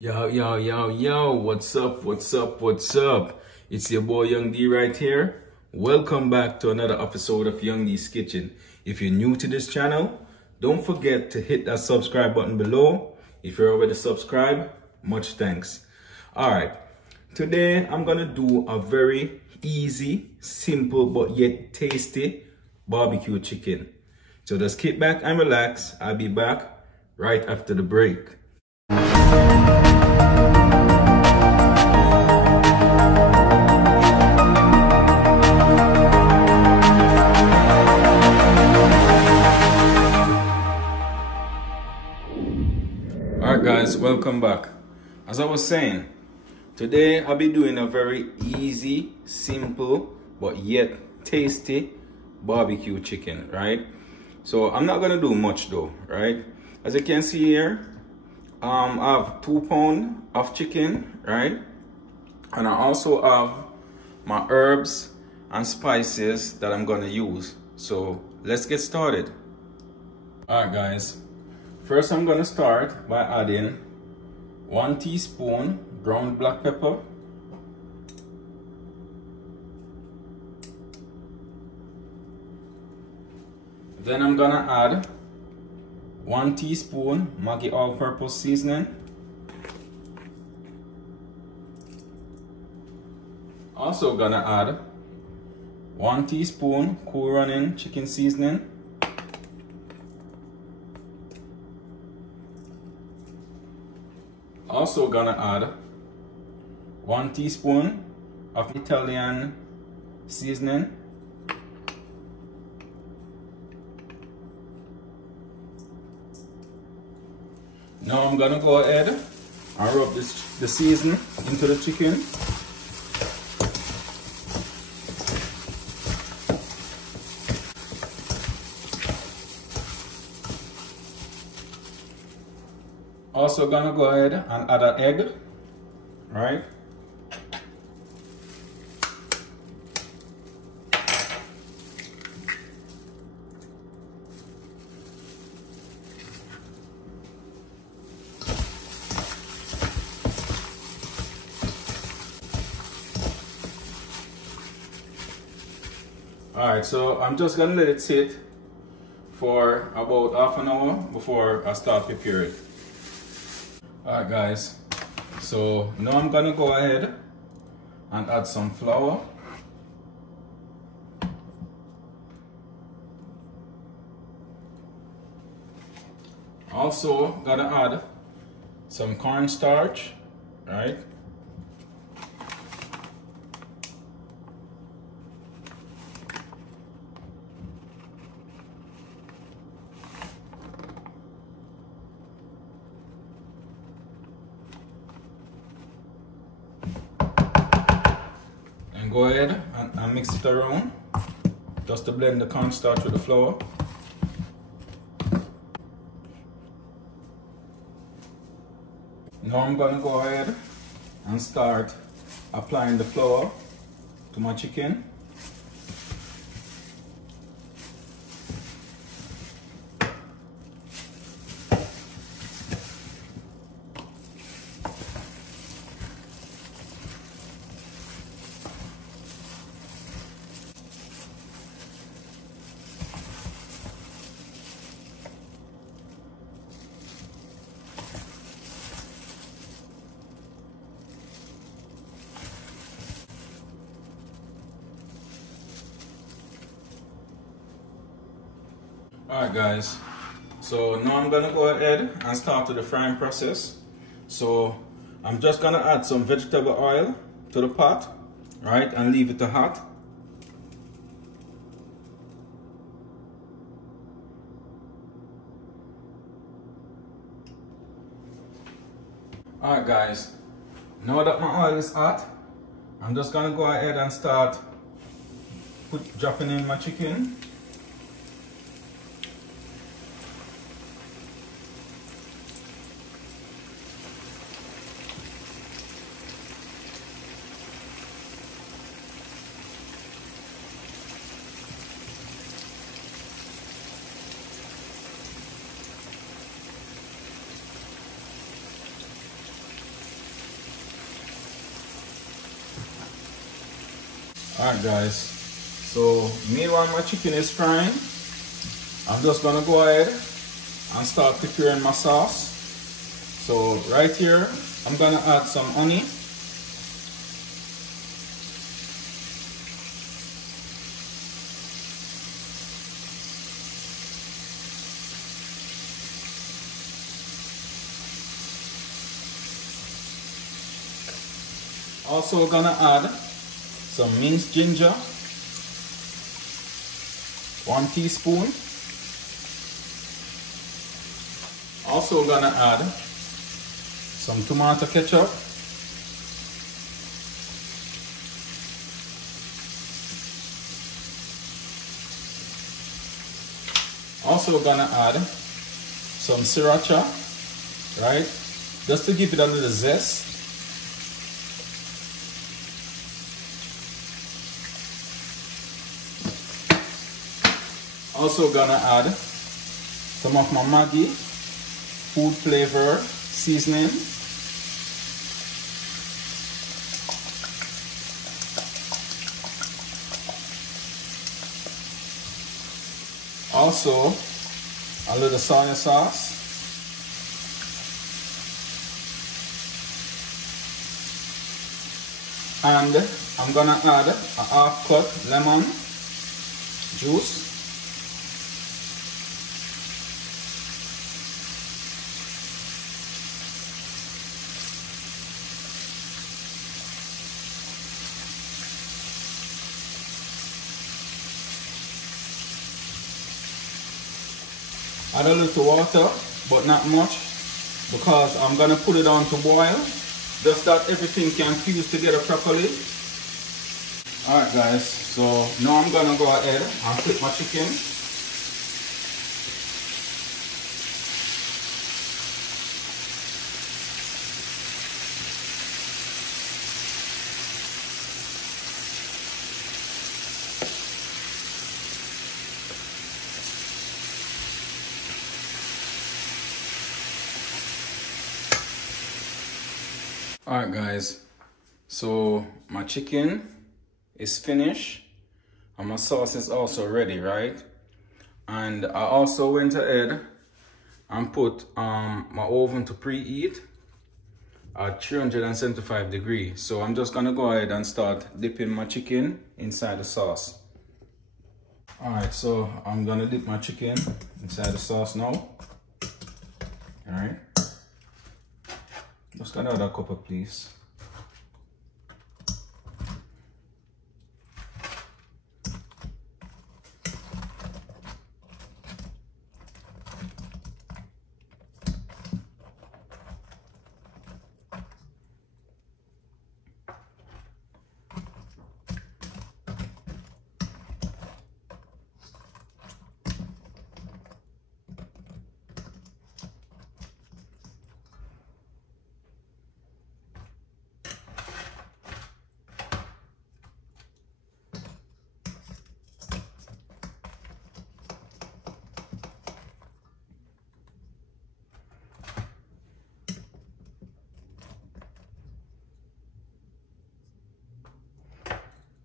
Yo, what's up? It's your boy Young D right here. Welcome back to another episode of Young D's Kitchen. If you're new to this channel, don't forget to hit that subscribe button below. If you're already subscribed, much thanks. Alright, today I'm gonna do a very easy, simple, but yet tasty barbecue chicken. So just kick back and relax. I'll be back right after the break. Alright guys, welcome back. As I was saying, today I'll be doing a very easy, simple, but yet tasty barbecue chicken, right? So I'm not gonna do much though, right? As you can see here, I have 2 pounds of chicken, right? And I also have my herbs and spices that I'm gonna use. So let's get started. Alright guys, first I'm gonna start by adding 1 teaspoon ground black pepper, then I'm gonna add 1 teaspoon Maggi all-purpose seasoning, also gonna add 1 teaspoon cool running chicken seasoning, also gonna add 1 teaspoon of Italian seasoning, now I'm gonna go ahead and rub the seasoning into the chicken. Also gonna go ahead and add an egg, right? Alright, so I'm just gonna let it sit for about half an hour before I start preparing. Alright guys, so now I'm gonna go ahead and add some flour. Also gonna add some cornstarch, right? Go ahead and mix it around just to blend the cornstarch with the flour. Now I'm going to go ahead and start applying the flour to my chicken. Alright guys, so now I'm gonna go ahead and start with the frying process. So I'm just gonna add some vegetable oil to the pot, right, and leave it to hot. Alright guys, now that my oil is hot, I'm just gonna go ahead and start dropping in my chicken. Alright guys, so meanwhile my chicken is frying, I'm just gonna go ahead and start preparing my sauce. So right here, I'm gonna add some honey. Also gonna add some minced ginger, 1 teaspoon. Also gonna add some tomato ketchup. Also gonna add some Sriracha, right? Just to give it a little zest. Also gonna add some of my Maggi food flavor seasoning. Also a little soya sauce. And I'm gonna add a half cup lemon juice. Add a little water, but not much, because I'm gonna put it on to boil, just that everything can fuse together properly. Alright guys, so now I'm gonna go ahead and flip my chicken. Alright guys, so my chicken is finished and my sauce is also ready, right? And I also went ahead and put my oven to preheat at 375 degrees. So I'm just gonna go ahead and start dipping my chicken inside the sauce. Alright, so I'm gonna dip my chicken inside the sauce now. Alright. Just got another couple, please.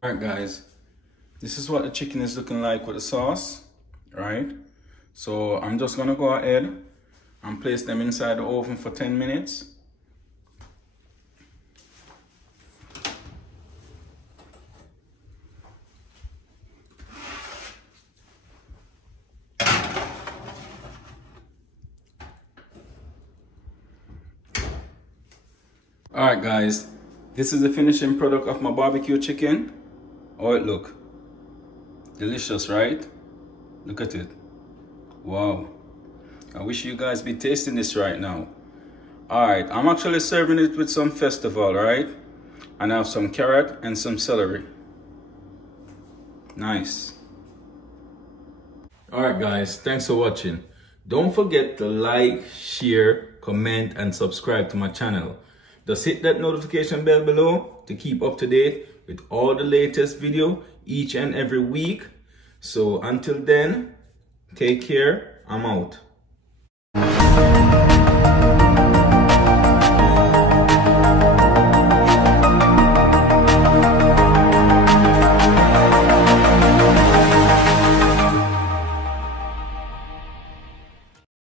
Alright guys, this is what the chicken is looking like with the sauce, right? So I'm just gonna go ahead and place them inside the oven for 10 minutes. Alright guys, this is the finishing product of my barbecue chicken. How it look? Delicious, right? Look at it. Wow. I wish you guys be tasting this right now. Alright, I'm actually serving it with some festival, right? And I have some carrot and some celery. Nice. Alright guys, thanks for watching. Don't forget to like, share, comment and subscribe to my channel. Just hit that notification bell below to keep up to date with all the latest video each and every week. So until then, take care. I'm out.